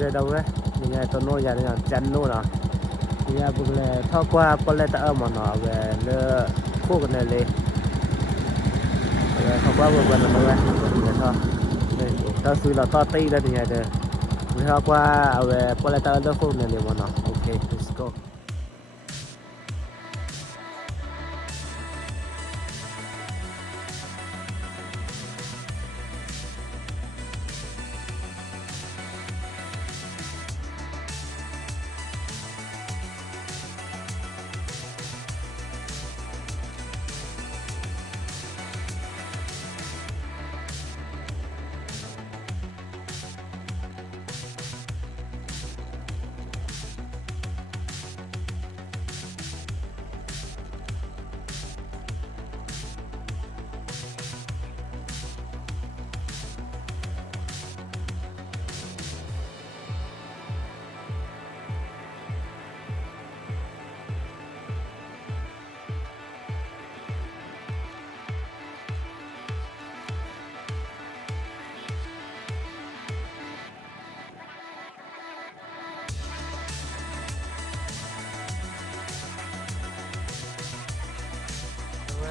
ရေတော့ပဲဒီကတနိုးရတယ်ကျန်နိုးတာဒီကဘုလဲထောက်ကွာပလက်တအမနာပဲလေခိုးကနေလေအဲထောက်ကွာဘုကလည်းမလဲဒီကထောတော့ဆူလာတော့တိတ်တယ်ဒီကတဲ့ဒီထောက်ကွာအဲပလက်တတော့ခိုးနေလေမနာ okay let's go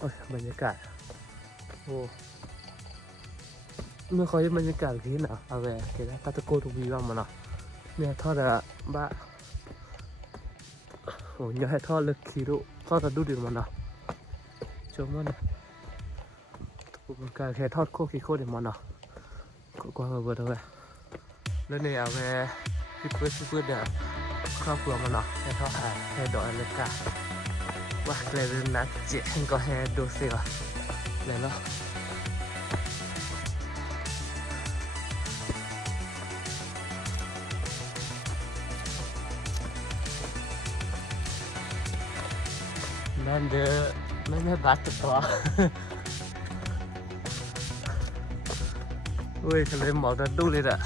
โอ้ยบรรยากาศ โอ้ไม่ค่อยบรรยากาศที่หนาเอาแวเห็นไหมตาตะโกทุกวีว่ามันเนาะเนี่ยทอดอะบ้าโอ้ยอยากให้ทอดเลยคีรุทอดตะดูดิมันเนาะชมมันตุกการแค่ทอดโคกิโคเดมันเนาะก็กว้างเบอร์เท่าไหร่แล้วเนี่ยเอาแวพี่เพื่อนพี่เพื่อนเนี่ยวครอบครัวมันเนาะให้ทอดหาให้ดอกอเล็กกา ว่าเลยนักเจ๊ก็แฮดูสิวะเลยเนาะแม่นเด้อไม่แม่บัตรตัวอุ้ยทะเลหมอกจะดูเลยอะ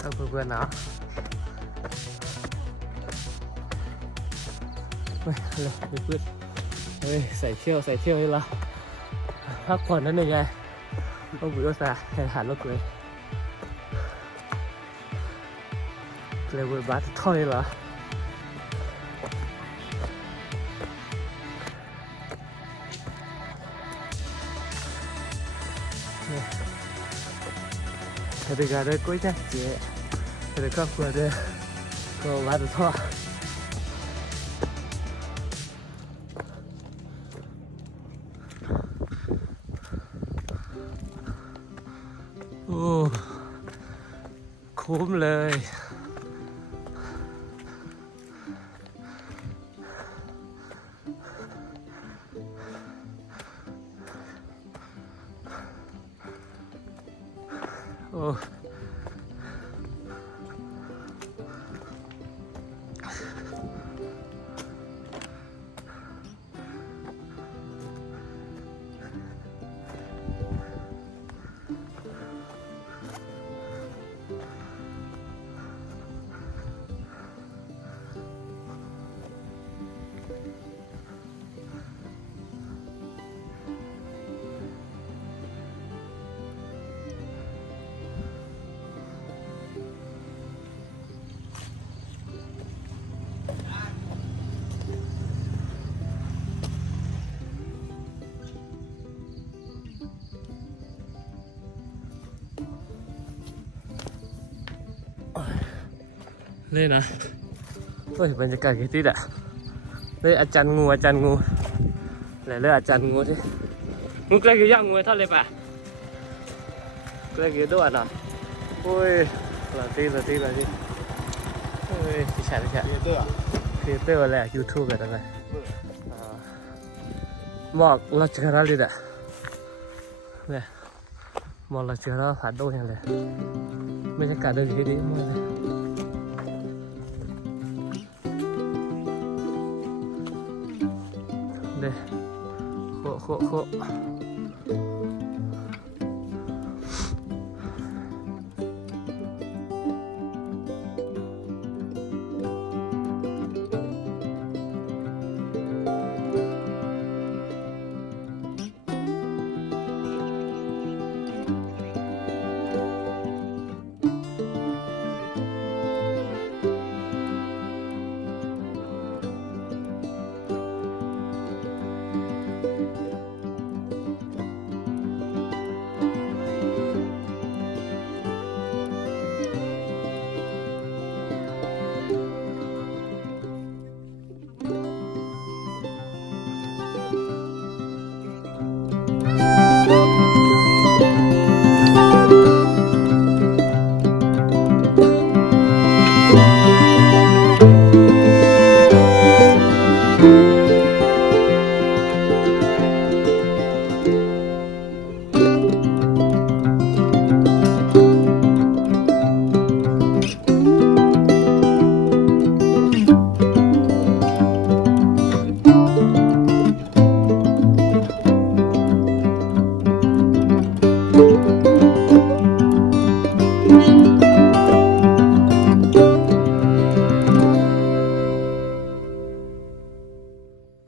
ถ้าเพื่อนๆนะ เฮ้ยเลยพืชเฮ้ยใส่เที่ยวใส่เที่ยวนี่ละพักผ่อนนั่นเองไงต้องบุญรักษาแข่งขันรถเลยเลยเวบัสท่อยเหรอเนี่ยเธอการได้กล้ยจ้ะเจ๊เธอครอบครัวด้วยก็วัดท่อ คุ้มเลย โอ้ เลยนะเฮ้ยบรรยากาศกี่ติดอะเลยอาจารย์งูอาจารย์งูไหนเลยอาจารย์งูที่มึงใกล้กี่ย่างงูเท่าเลยป่ะใกล้กี่ตัวน่ะโอ้ยลาตีลาตีลาตีเฮ้ยที่แฉที่แฉเตอร์ครีเอเตอร์แหละยูทูบแบบนั้นเลยบอกราชการลิดอะเนี่ยมองเราเจอแล้วผ่านโดนอย่างเลยบรรยากาศเดินที่ดีมากเลย โค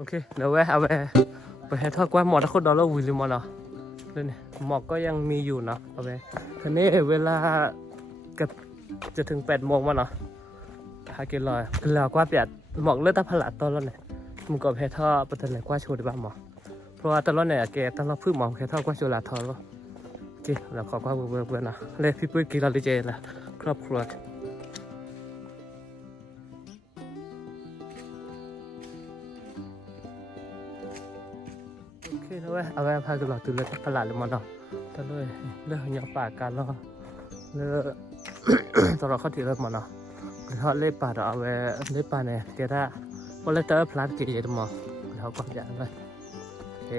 เคเดี๋ยวแวะเอาไปไปให้ทอดกว้านหมอถ้าคนดอลลาร์วิลลิมอนเนาะนี่นี่หมอกก็ยังมีอยู่เนาะเอาไปคันนี้เวลากับจะถึงแปดโมงมาเนาะหากินลอยแล้วกว่าเปียดหมอกเลือดตาผลัดตอนแล้วเนี่ยมึงก็แพ้ท่อปัตตานีกว่าโชว์ด้บ้างหมอเพราะว่าตอนนั้นเนี่ยแกตอนเราพึ่งหมอกแพ้ท่อกว่าโชว์ลาทอแล้วโอเคแล้วขอกว่าเบื่อเบื่อนะเลยพี่ปุ้ยกินเราดีเจนะครอบครัว โอเคนะเว้ยเอาไว้พากันหลอดตื่นเลยตลาดเลยมันเนาะตะเลยเรื่องยาป่ากันแล้วเรื่องตลอดเข้าถือเลยมันเนาะเขาเล่ป่าเอาไว้เล่ป่าเนี่ยเดี๋ยวถ้าวันเละเตอร์พลัสกี่ยังมั้งเขาก็อย่างเลยโอเค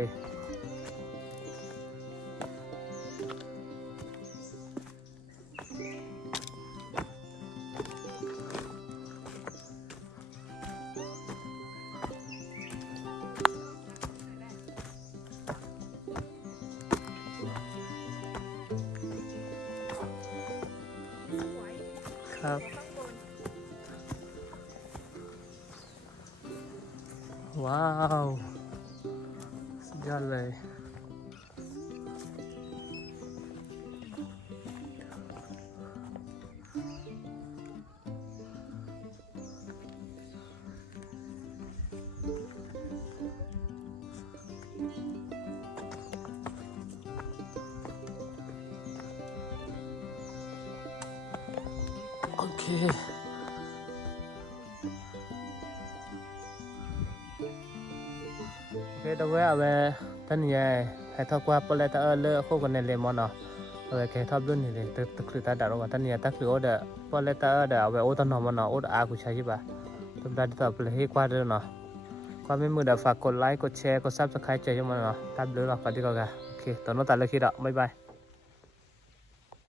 ครับ โอเค โอเคเดี๋ยวว้เอาไว้ท่านใหญ่ให้ทอดกว่าปลาตะเออเลอะคู่กันในเลมอนเนาะเอาไว้แค่ทอดรุ่นนี่เลยตึกตึกคือตาดาวว่าท่านใหญ่ตักคือโอเดอปลาตะเออเดเอาไวโอตอนนอมันเนาะโอดอากูใช้ใช่ปะตำตาที่ต่อไปเลยให้กว่าเด้อเนาะความไม่มือเดี๋ยวฝากกดไลค์กดแชร์กดซับสไครต์ใจยังมันเนาะตามเด้อเนาะกันดีกว่าโอเคตอนนั้นตัดเลยคิดอะบ๊ายบาย